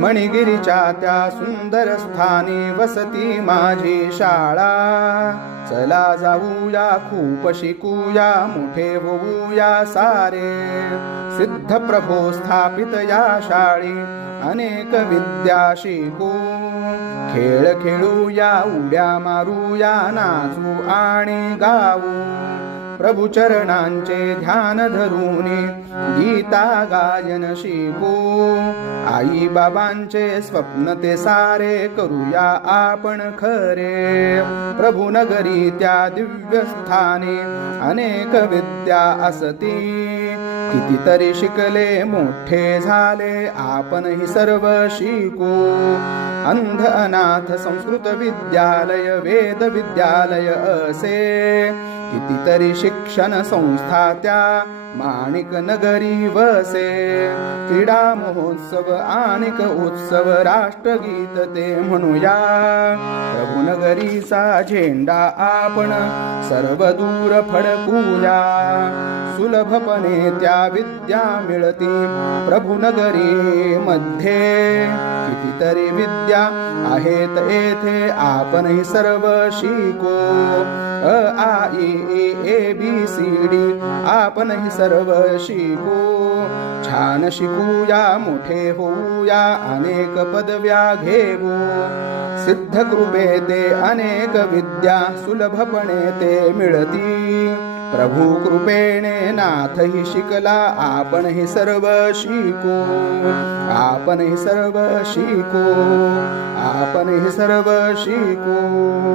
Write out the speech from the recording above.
मणिगिरीच्या त्या सुंदर स्थानी वसती माझी शाळा. चला जाऊया खूप शिकूया मोठे होऊया सारे. सिद्ध प्रभो स्थापित या शाळी अनेक विद्या शिकू. खेळ खेळूया उड्या मारूया नाचू आणि गाऊ. प्रभु चरणांचे ध्यान धरूनी गीता गायन शिकू. आई बाबांचे स्वप्न ते सारे करूया आपण खरे. प्रभु नगरी त्या दिव्य स्थानी अनेक विद्या असती. कितीतरी शिकले मोठे झाले आपणही सर्व शिकू. अंध अनाथ संस्कृत विद्यालय वेद विद्यालय असे. कितीतरी शिक्षण संस्था त्या माणिक नगरी वसे. क्रीडा महोत्सव आणिक उत्सव राष्ट्रगीत ते म्हणूया. प्रभु नगरीचा झेंडा आपण सर्व दूर फडकूया. सुलभपणे त्या विद्या मिळती प्रभु नगरी मध्ये. कितीतरी विद्या आहेत येथे आपणही सर्व शिकू. अ आ इ ई ए बी सी डी आपणही सर्व शिकू. छान शिकूया मोठे होऊया अनेक पदव्या घेऊ. सिद्ध कृपे ते अनेक विद्या सुलभपणे ते मिळती. प्रभु कृपेने नाथही शिकला आपणही सर्व शिकू. आपणही सर्व शिकू. आपणही सर्व शिकू.